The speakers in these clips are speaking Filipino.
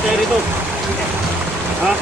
tayo rito. Ha?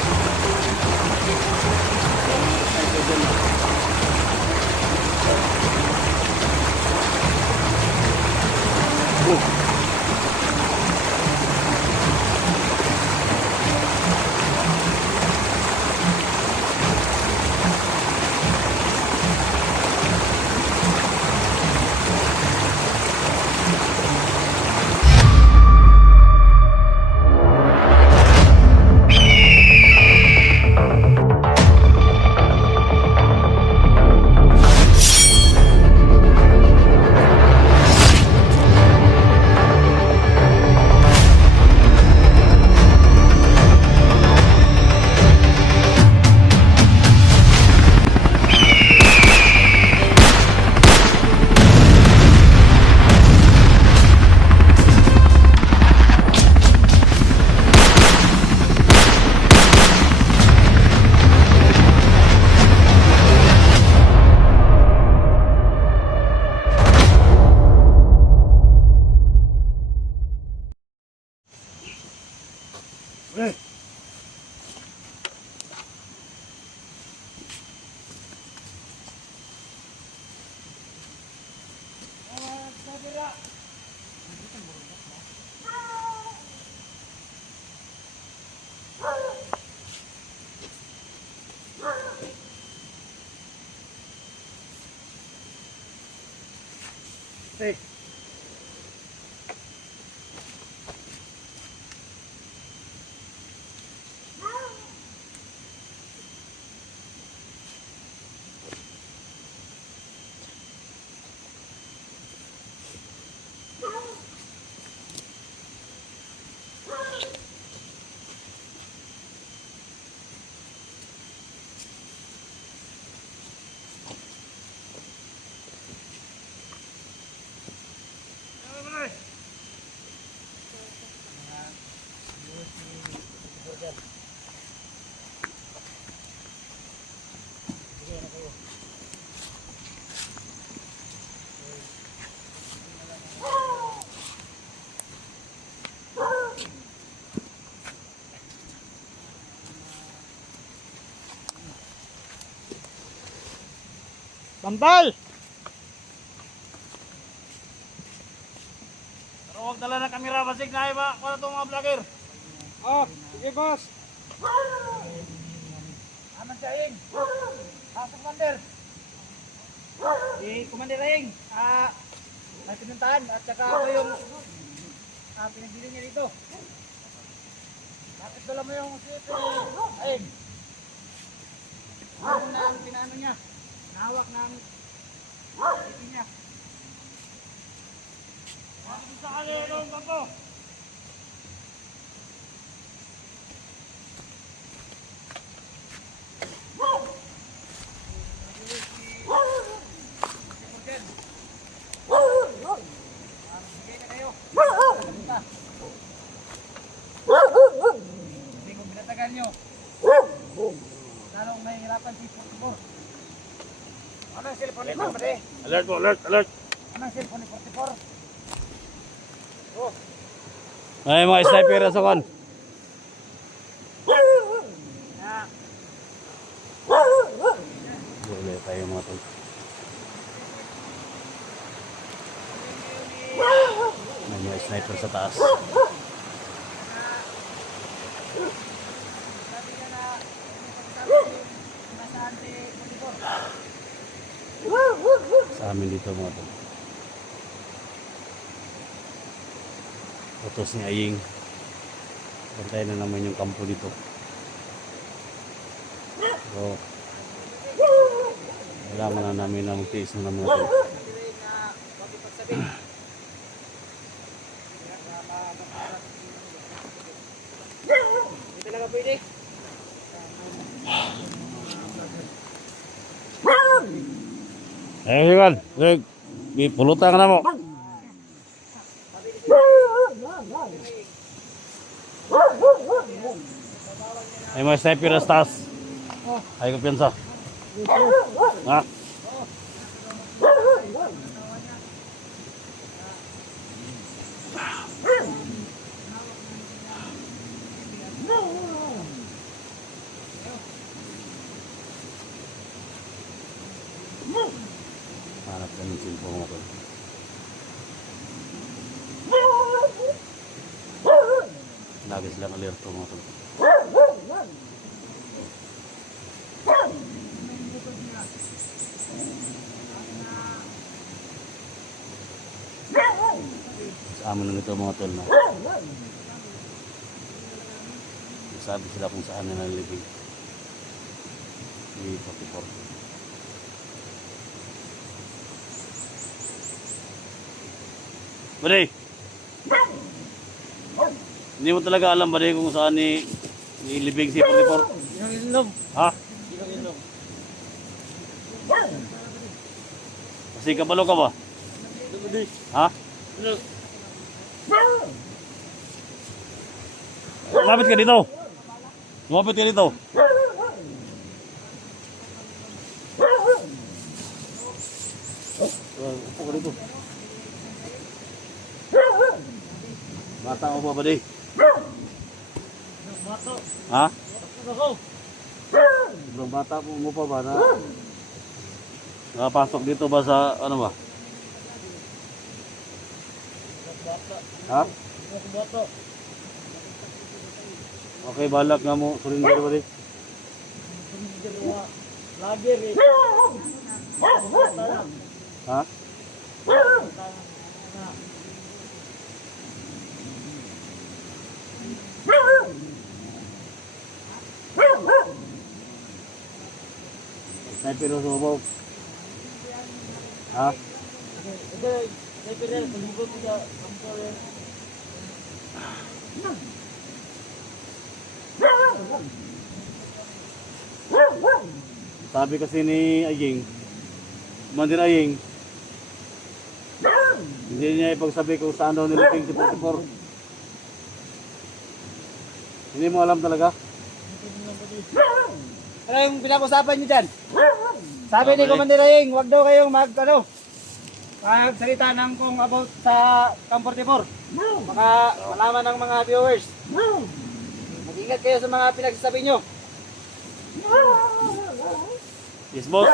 Hey. Bambal! Pero huwag dala ng kamera, basig na iba. Wala itong mga vlogger. Oh, sige boss. Aman siya Ing. Pasok Commander. Si Commander Ing. May pinuntahan at saka ako yung pinagbili niya dito. Bakit dala mo yung sweet Ing? Ano na ang pinano niya? Nahawak ng ipin niya. Bakit sa kalirong bako? Sige na kayo. Hindi ko pinatagal nyo. Lalong mahihirapan si Portibor. Ano ang cellphone ni Portibor? Alert po, alert, alert. Ano ang cellphone ni Portibor? Oh. Ay, mga sniper sa kon. Boleh tayo mga tol. May mga sniper sa taas. Sa amin dito mga tol. Utos ni Aying. Bantayan na naman yung kampo dito. So, kailangan na namin ng tiis na mga tol. Hindi talaga pwede. Eh, sigal. Pulutan ka na mo. Ay, mga sniper na taas. Ay, kumpiyansa. Ha? yung cellphone mga tol. Lagi silang alerto mga tol. Sa amin lang ito mga tol na sabi sila kung saan na nalilibing ni 44. Bade, hindi mo talaga alam bade kung saan nilibing si 44? Yung ilog. Ha? Yung ilog. Kasi kabalo ka ba? Ha? Lumapit ka dito. Lumapit ka dito. Upo ka dito. Bata mo pa ba di? Bato. Ha? Ako. Sobrang bata mo pa ba na? Nakapasok dito ba sa ano ba? Ha? Bato. Okay, balak nga mo. Surrender ba di? Lager eh. Ha? Sniper o sumabaw? Ha? Sabi kasi ni Aying, Commander Aying, hindi niya ipagsabi kung saan daw niliping si 44. Hindi mo alam talaga? Ano yung pinag-usapan niyo dyan? Sabi ni Commander Aying, wag daw kayong magsalita ng kung about sa Camp 44. Baka malaman ng mga viewers. Mag-ingat kayo sa mga pinagsasabi nyo. Yes, boss.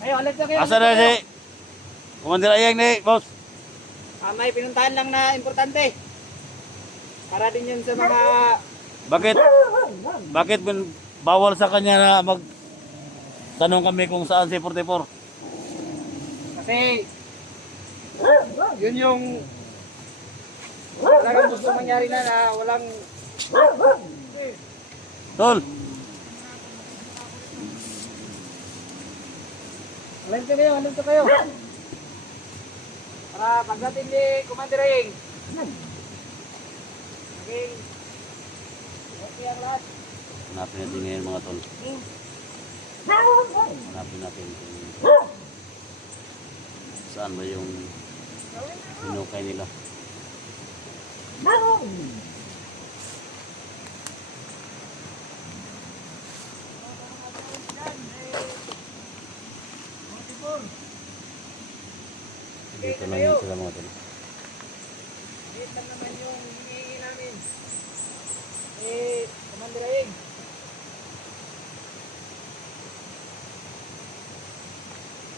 Kayo, alam na kayo. Asa na si Commander Aying ni, boss? May pinuntahan lang na importante. Para din yun sa mga... Bakit? Bakit bawal sa kanya na tanong kami kung saan si 44? Kasi... Yun yung... Talagang gusto mangyari na walang... Tol, Alam ko kayo. Para pagdating ni Commander Aying, maging okay ang lahat. hanapin natin ngayon mga tol. Hanapin natin kung saan ba yung hinukay nila. Dito lang yun sila mga tol. Wait lang naman yung hinihingi namin. Commander Aying.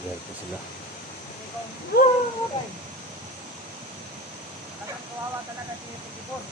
Ayan po sila. Talagang kawawa talaga si Tipon.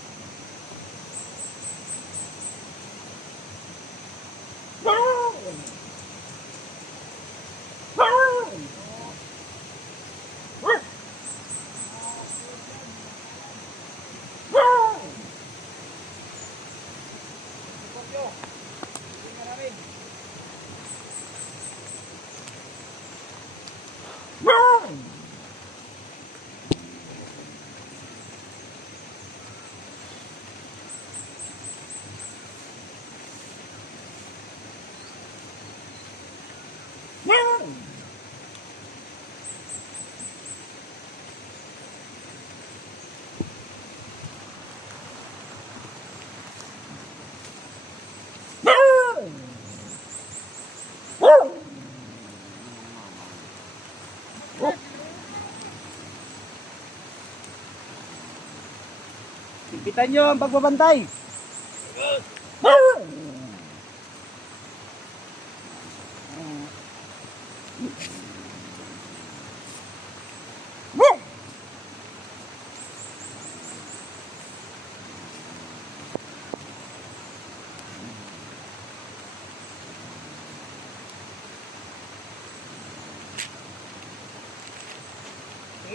Kita nyo ang pagbabantay.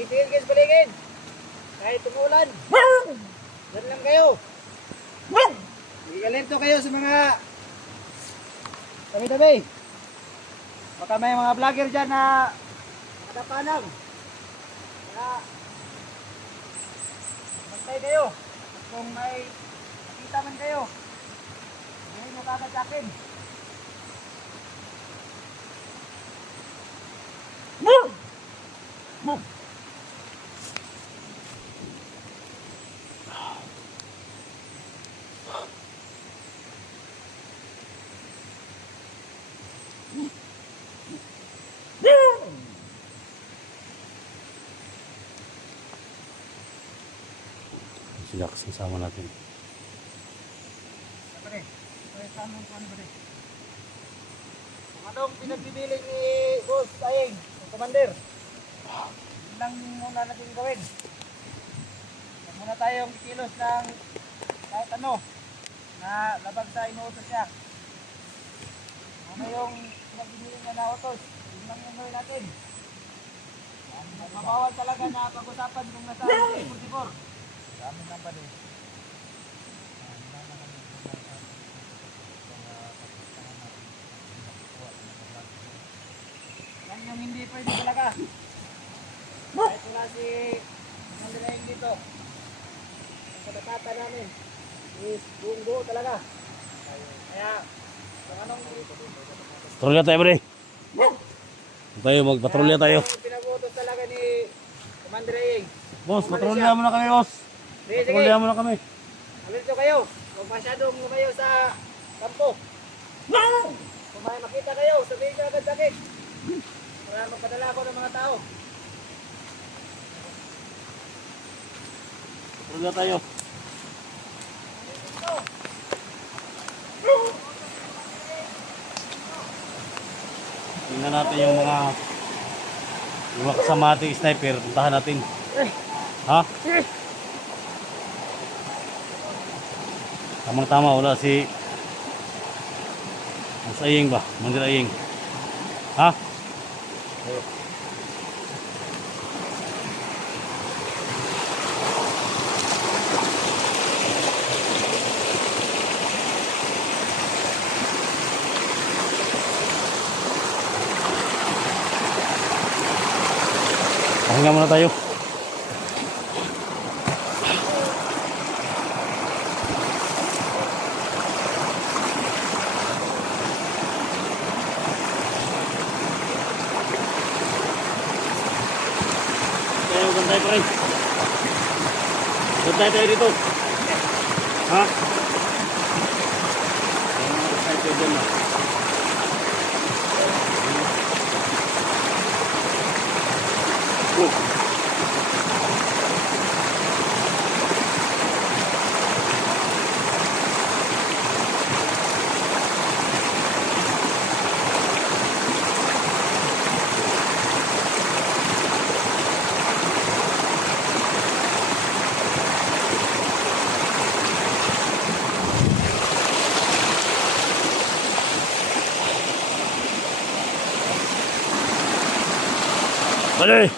Tingin kayo sa paligid. Kahit tumulan. Diyan lang kayo. I-alerto kayo sa mga tabi-tabi. Baka may mga vlogger dyan na nakapanang. Kaya bantay kayo. At kung may nakita man kayo, hindi mo kagad sa akin. Si Jax, sama natin. Pare, tama ko ano pare. Kung anong pinagbibiling ni Boss Ayeng, ang commander, yun lang muna natin gawin. Huwag muna tayong kikilos ng kahit ano na labag sa inuutos niya. Ano yung pinagbibiling niya na utos, yun lang yung gawin natin. Mabawal talaga na pag-usapan kung nasa 44. Dami lang pa din. Yan yung hindi pwede talaga. Kahit wala si Mandilaing dito. Ang katatata namin is buong buo talaga. Kaya kung anong Patrolya tayo, pre. Tayo, magpatrolya tayo. Ang pinagutos talaga ni Commander Ayeng. Boss, patrolya muna kami, boss. Sige, sige. Patrolya muna kami. Alerto kayo. Huwag masyadong lumayo sa kampo. Kung may makita kayo, sabihin nyo agad sa akin. Para magpadala ko ng mga tao. Patrolya tayo. Tingnan natin yung mga kasama ating sniper. Puntahan natin. Ha? Tamang-tama, wala si Mas Ayeng ba? Mandir Ayeng. Ha? Pahinga muna tayo. Tayo, gantay pa rin. Gantay tayo dito. Ha? Gantay tayo dyan na. Oh. Balik!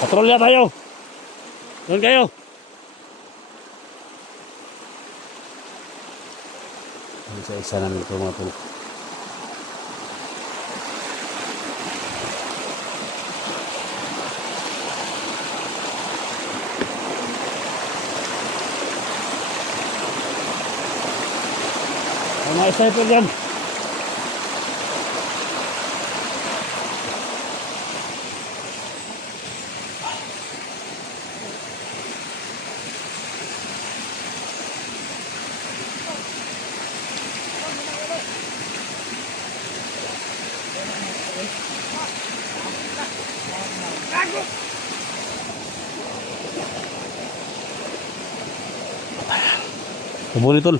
Patrolya tayo. Doon kayo. Isa-isa namin ito mga tulog. May mga sniper dyan. Tabuni tol.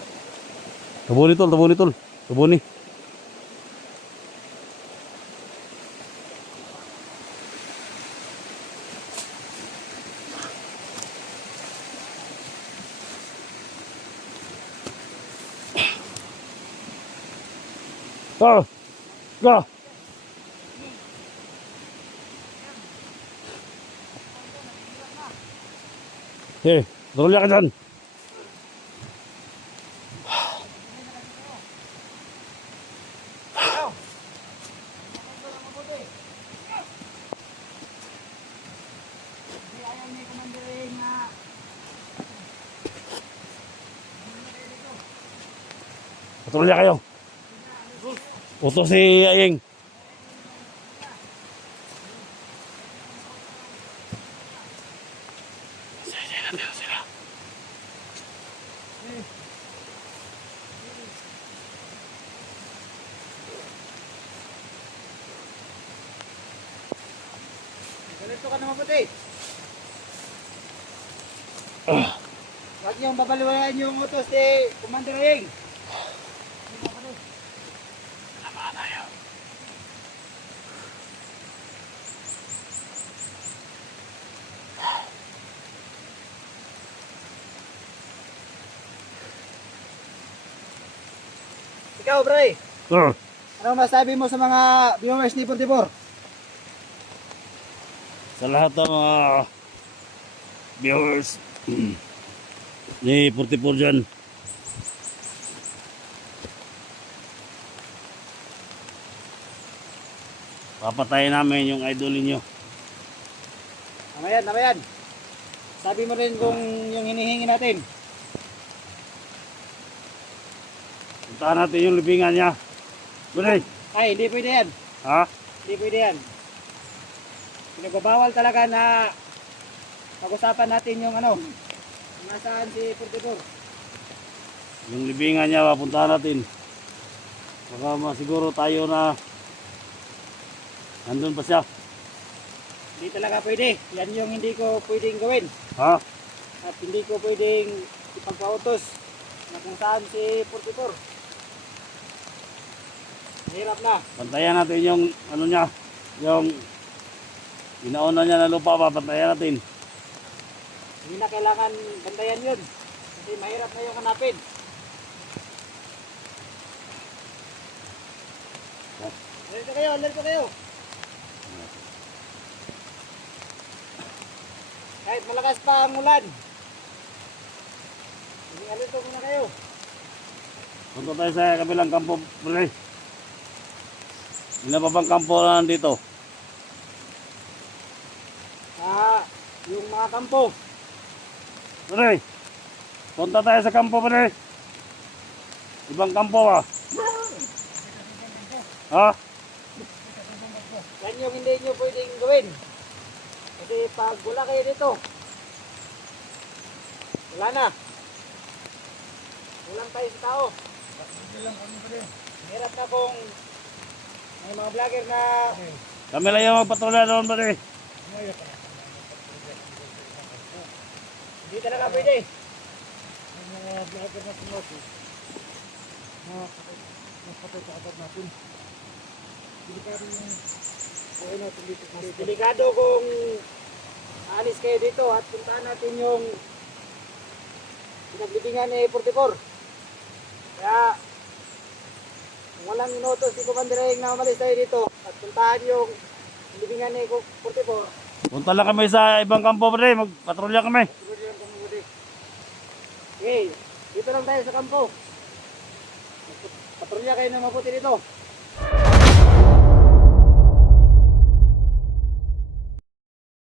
Tabuni tol, tabuni tol. Tabuni. Go. Go. Eh, patrolya ka dyan. Ikaw! Maganda na mabuti. Hindi ayaw ni Commander Ayeng na Patrolya kayo. Utos si Ayeng. ganito ka na mabuti. Huwag niyong babaliwalaan yung utos ni Commander Ayeng. Ikaw, Bray, Oh, ano masabi mo sa mga viewers ni 44? sa lahat ng mga viewers ni 44 dyan. Papatayin namin yung idol niyo. Namayan. Sabi mo rin kung yung hinihingi natin. Puntahan natin yung libingan niya. Budi, Ay, hindi pwede yan. ha? Hindi pwede yan. Pinagbabawal talaga na pag-usapan natin yung ano, kung nasaan si 44. Yung libingan niya, papuntahan natin. Baka siguro tayo na nandun pa siya. Hindi talaga pwede. Yan yung hindi ko pwedeng gawin. Ha? At hindi ko pwedeng ipagpautos na kung saan si 44. Hirap na. Pantayan natin yung ano niya, yung inauna niya na lupa, papantayan natin. Hindi na kailangan bandayan yun. Kasi mahirap na yung hanapin. Alerto kayo. Kahit malakas pa ang ulan. Alerto muna kayo. Punta tayo sa kabilang kampo, bro. Ilan pa bang kampo na nandito? Yung mga kampo. Bro, punta tayo sa kampo, bro. Ibang kampo ba? Ha? Yan yung hindi nyo pwedeng gawin. Kasi pag wala kayo dito, wala na. Kulang tayo sa tao. Hirap na kung may mga vlogger na Kami lang yung magpatrolya doon, bro. hindi talaga pwede. Delikado kung alis kayo dito at puntahan natin yung pinaglibingan ni 44. Kaya kung walang inutos si Commander Ayeng na umalis tayo dito at puntahan yung libingan ni 44. Punta lang kami sa ibang kampo, bro. Magpatrolya kami. Okay, dito lang tayo sa kampo. Patrolya kayo na mabuti dito.